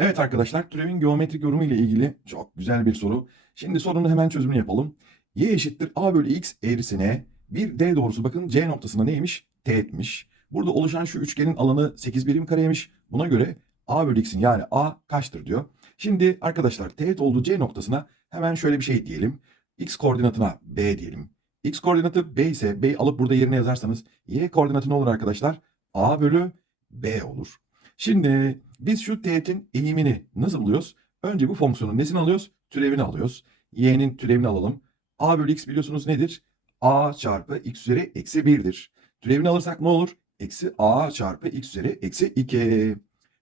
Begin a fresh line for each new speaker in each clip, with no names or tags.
Evet arkadaşlar türevin geometrik yorumu ile ilgili çok güzel bir soru. Şimdi sorunun hemen çözümünü yapalım. Y eşittir A bölü X eğrisine bir D doğrusu bakın C noktasına neymiş? Teğetmiş. Burada oluşan şu üçgenin alanı 8 birim kareymiş. Buna göre A bölü X'in yani A kaçtır diyor. Şimdi arkadaşlar teğet olduğu C noktasına hemen şöyle bir şey diyelim. X koordinatına B diyelim. X koordinatı B ise B alıp burada yerine yazarsanız Y koordinatı ne olur arkadaşlar? A bölü B olur. Şimdi biz şu teğetin eğimini nasıl buluyoruz? Önce bu fonksiyonun nesini alıyoruz? Türevini alıyoruz. Y'nin türevini alalım. A bölü x biliyorsunuz nedir? A çarpı x üzeri eksi 1'dir. Türevini alırsak ne olur? Eksi A çarpı x üzeri eksi 2.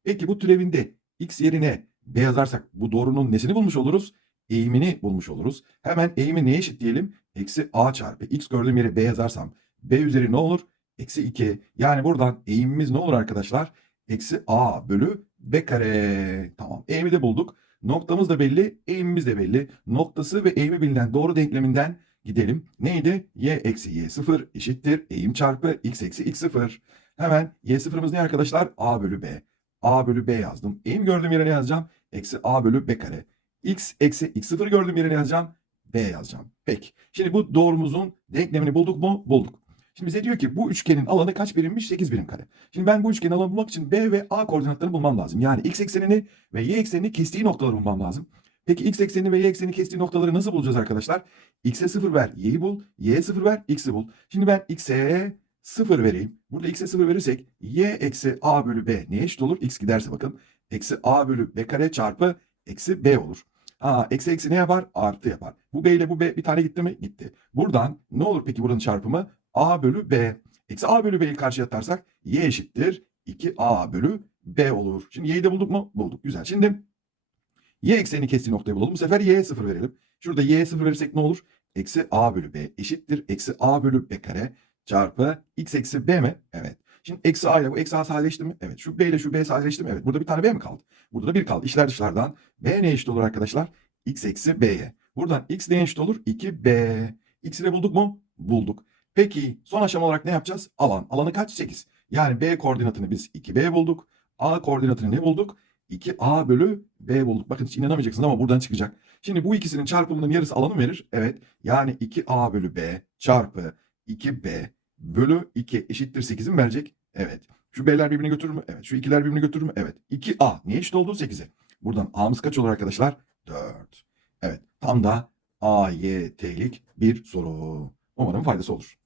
Peki bu türevinde x yerine B yazarsak bu doğrunun nesini bulmuş oluruz? Eğimini bulmuş oluruz. Hemen eğimi neye eşit diyelim? Eksi A çarpı x gördüğüm yere B yazarsam B üzeri ne olur? Eksi 2. Yani buradan eğimimiz ne olur arkadaşlar? Eksi A bölü B kare. Tamam. Eğimi de bulduk. Noktamız da belli. Eğimimiz de belli. Noktası ve eğimi bilinen doğru denkleminden gidelim. Neydi? Y eksi Y sıfır eşittir. Eğim çarpı X eksi X sıfır. Hemen Y sıfırımız ne arkadaşlar? A bölü B. A bölü B yazdım. Eğim gördüğüm yere ne yazacağım? Eksi A bölü B kare. X eksi X sıfır gördüğüm yere ne yazacağım? B yazacağım. Peki. Şimdi bu doğrumuzun denklemini bulduk mu? Bulduk. Şimdi bize diyor ki bu üçgenin alanı kaç birimmiş? 8 birim kare. Şimdi ben bu üçgenin alanı bulmak için B ve A koordinatlarını bulmam lazım. Yani x eksenini ve y eksenini kestiği noktaları bulmam lazım. Peki x eksenini ve y eksenini kestiği noktaları nasıl bulacağız arkadaşlar? X'e 0 ver, y'yi bul. Y'ye 0 ver, x'i bul. Şimdi ben x'e 0 vereyim. Burada x'e 0 verirsek y eksi a bölü b neye eşit olur? x giderse bakın. Eksi a bölü b kare çarpı eksi b olur. Aa, eksi eksi ne yapar? Artı yapar. Bu b ile bu b bir tane gitti mi? Gitti. Buradan ne olur peki buranın çarpımı? A bölü b. Eksi a bölü b'yi karşıya atarsak y eşittir 2a bölü b olur. Şimdi y'yi de bulduk mu? Bulduk. Güzel. Şimdi y eksenini kestiği noktayı bulalım. Bu sefer y'ye 0 verelim. Şurada y'ye 0 verirsek ne olur? Eksi a bölü b eşittir. Eksi a bölü b kare çarpı x eksi b mi? Evet. Şimdi eksi a ile bu eksi a sadeleşti mi? Evet. Şu b ile şu b sadeleşti mi? Evet. Burada bir tane b mi kaldı? Burada da 1 kaldı. İşler dışlardan. b ne eşit olur arkadaşlar? x eksi b'ye. Buradan x ne eşit olur? 2b. x'i de bulduk mu? Bulduk. Peki son aşama olarak ne yapacağız? Alan. Alanı kaç? 8. Yani B koordinatını biz 2B bulduk. A koordinatını ne bulduk? 2A bölü B bulduk. Bakın hiç inanamayacaksınız ama buradan çıkacak. Şimdi bu ikisinin çarpımının yarısı alanı verir? Evet. Yani 2A bölü B çarpı 2B bölü 2 eşittir 8'i mi verecek? Evet. Şu B'ler birbirini götürür mü? Evet. Şu ikiler birbirini götürür mü? Evet. 2A. Niye eşit oldu? 8'e. Buradan A'mız kaç olur arkadaşlar? 4. Evet. Tam da AYT'lik bir soru. Umarım faydası olur.